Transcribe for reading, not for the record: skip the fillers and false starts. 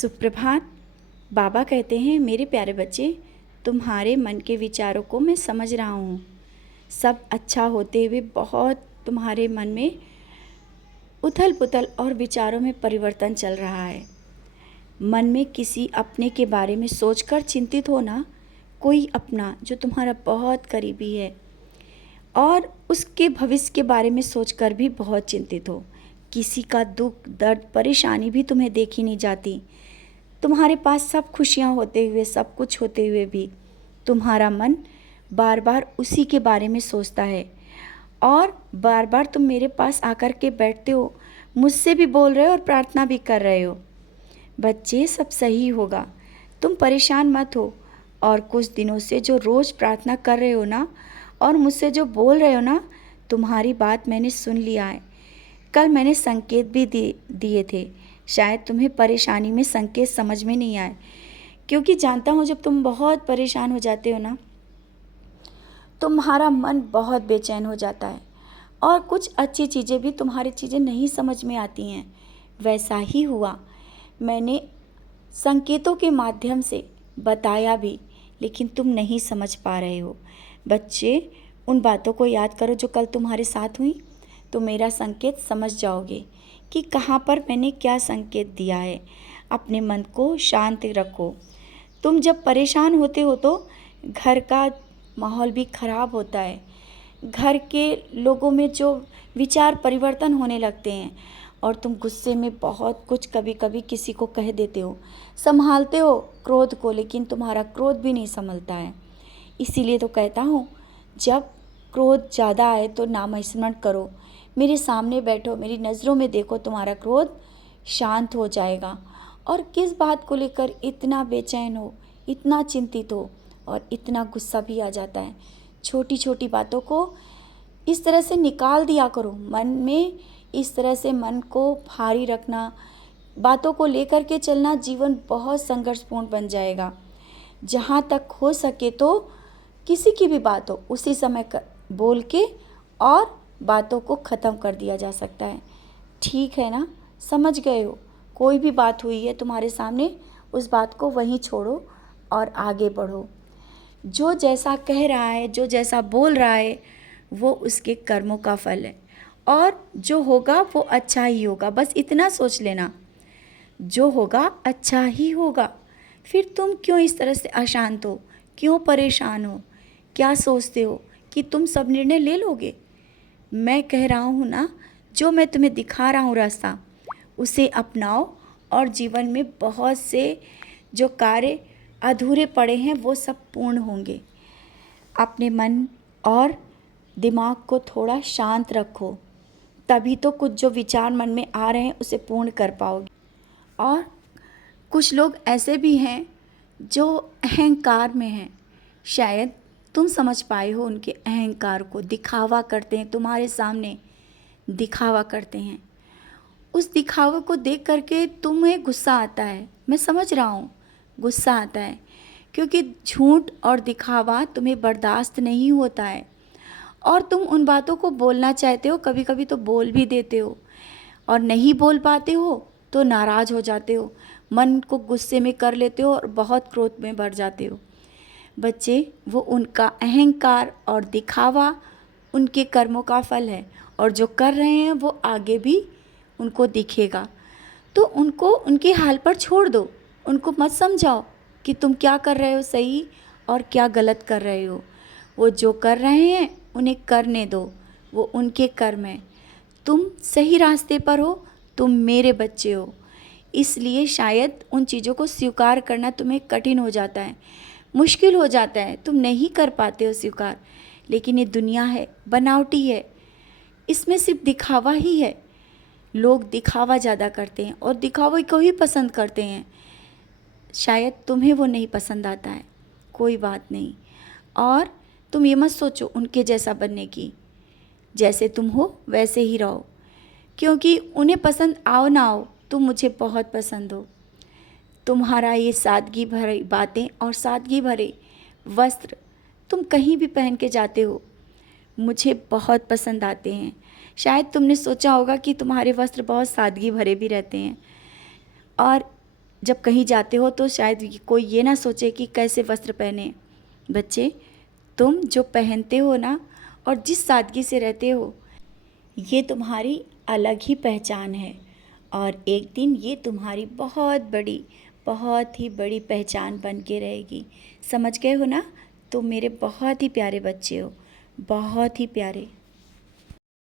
सुप्रभात। बाबा कहते हैं, मेरे प्यारे बच्चे, तुम्हारे मन के विचारों को मैं समझ रहा हूँ। सब अच्छा होते हुए बहुत तुम्हारे मन में उथल पुथल और विचारों में परिवर्तन चल रहा है। मन में किसी अपने के बारे में सोचकर चिंतित हो ना, कोई अपना जो तुम्हारा बहुत करीबी है और उसके भविष्य के बारे में सोचकर भी बहुत चिंतित हो। किसी का दुख दर्द परेशानी भी तुम्हें देखी नहीं जाती। तुम्हारे पास सब खुशियाँ होते हुए, सब कुछ होते हुए भी तुम्हारा मन बार बार उसी के बारे में सोचता है और बार बार तुम मेरे पास आकर के बैठते हो, मुझसे भी बोल रहे हो और प्रार्थना भी कर रहे हो। बच्चे, सब सही होगा, तुम परेशान मत हो। और कुछ दिनों से जो रोज़ प्रार्थना कर रहे हो ना और मुझसे जो बोल रहे हो ना, तुम्हारी बात मैंने सुन लिया है। कल मैंने संकेत भी दिए थे। शायद तुम्हें परेशानी में संकेत समझ में नहीं आए, क्योंकि जानता हूँ जब तुम बहुत परेशान हो जाते हो ना, तुम्हारा मन बहुत बेचैन हो जाता है और कुछ अच्छी चीज़ें भी तुम्हारी चीज़ें नहीं समझ में आती हैं। वैसा ही हुआ। मैंने संकेतों के माध्यम से बताया भी, लेकिन तुम नहीं समझ पा रहे हो। बच्चे, उन बातों को याद करो जो कल तुम्हारे साथ हुई, तो मेरा संकेत समझ जाओगे कि कहाँ पर मैंने क्या संकेत दिया है। अपने मन को शांत रखो। तुम जब परेशान होते हो तो घर का माहौल भी खराब होता है। घर के लोगों में जो विचार परिवर्तन होने लगते हैं और तुम गुस्से में बहुत कुछ कभी कभी किसी को कह देते हो। संभालते हो क्रोध को, लेकिन तुम्हारा क्रोध भी नहीं संभलता है। इसीलिए तो कहता हूँ, जब क्रोध ज़्यादा आए तो नामस्मरण करो, मेरे सामने बैठो, मेरी नज़रों में देखो, तुम्हारा क्रोध शांत हो जाएगा। और किस बात को लेकर इतना बेचैन हो, इतना चिंतित हो और इतना गुस्सा भी आ जाता है। छोटी छोटी बातों को इस तरह से निकाल दिया करो। मन में इस तरह से मन को भारी रखना, बातों को लेकर के चलना, जीवन बहुत संघर्षपूर्ण बन जाएगा। जहाँ तक हो सके तो किसी की भी बात हो उसी समय बोल के और बातों को ख़त्म कर दिया जा सकता है। ठीक है ना? समझ गए हो? कोई भी बात हुई है तुम्हारे सामने, उस बात को वहीं छोड़ो और आगे बढ़ो। जो जैसा कह रहा है, जो जैसा बोल रहा है, वो उसके कर्मों का फल है और जो होगा वो अच्छा ही होगा। बस इतना सोच लेना, जो होगा अच्छा ही होगा। फिर तुम क्यों इस तरह से अशांत हो, क्यों परेशान हो? क्या सोचते हो कि तुम सब निर्णय ले लोगे? मैं कह रहा हूँ ना, जो मैं तुम्हें दिखा रहा हूँ रास्ता, उसे अपनाओ और जीवन में बहुत से जो कार्य अधूरे पड़े हैं वो सब पूर्ण होंगे। अपने मन और दिमाग को थोड़ा शांत रखो, तभी तो कुछ जो विचार मन में आ रहे हैं उसे पूर्ण कर पाओगे। और कुछ लोग ऐसे भी हैं जो अहंकार में हैं। शायद तुम समझ पाए हो उनके अहंकार को। दिखावा करते हैं तुम्हारे सामने, दिखावा करते हैं। उस दिखावे को देख करके तुम्हें गुस्सा आता है। मैं समझ रहा हूँ, गुस्सा आता है, क्योंकि झूठ और दिखावा तुम्हें बर्दाश्त नहीं होता है और तुम उन बातों को बोलना चाहते हो, कभी कभी तो बोल भी देते हो और नहीं बोल पाते हो तो नाराज़ हो जाते हो, मन को गुस्से में कर लेते हो और बहुत क्रोध में भर जाते हो। बच्चे, वो उनका अहंकार और दिखावा उनके कर्मों का फल है और जो कर रहे हैं वो आगे भी उनको दिखेगा। तो उनको उनके हाल पर छोड़ दो। उनको मत समझाओ कि तुम क्या कर रहे हो सही और क्या गलत कर रहे हो। वो जो कर रहे हैं उन्हें करने दो, वो उनके कर्म हैं। तुम सही रास्ते पर हो, तुम मेरे बच्चे हो। इसलिए शायद उन चीज़ों को स्वीकार करना तुम्हें कठिन हो जाता है, मुश्किल हो जाता है, तुम नहीं कर पाते हो स्वीकार। लेकिन ये दुनिया है, बनावटी है, इसमें सिर्फ दिखावा ही है। लोग दिखावा ज़्यादा करते हैं और दिखावे को ही पसंद करते हैं। शायद तुम्हें वो नहीं पसंद आता है, कोई बात नहीं। और तुम ये मत सोचो उनके जैसा बनने की। जैसे तुम हो वैसे ही रहो, क्योंकि उन्हें पसंद आओ ना आओ, तुम मुझे बहुत पसंद हो। तुम्हारा ये सादगी भरी बातें और सादगी भरे वस्त्र तुम कहीं भी पहन के जाते हो, मुझे बहुत पसंद आते हैं। शायद तुमने सोचा होगा कि तुम्हारे वस्त्र बहुत सादगी भरे भी रहते हैं और जब कहीं जाते हो तो शायद कोई ये ना सोचे कि कैसे वस्त्र पहने। बच्चे, तुम जो पहनते हो ना और जिस सादगी से रहते हो, ये तुम्हारी अलग ही पहचान है और एक दिन ये तुम्हारी बहुत ही बड़ी पहचान बन के रहेगी। समझ गए हो ना? तुम मेरे बहुत ही प्यारे बच्चे हो, बहुत ही प्यारे।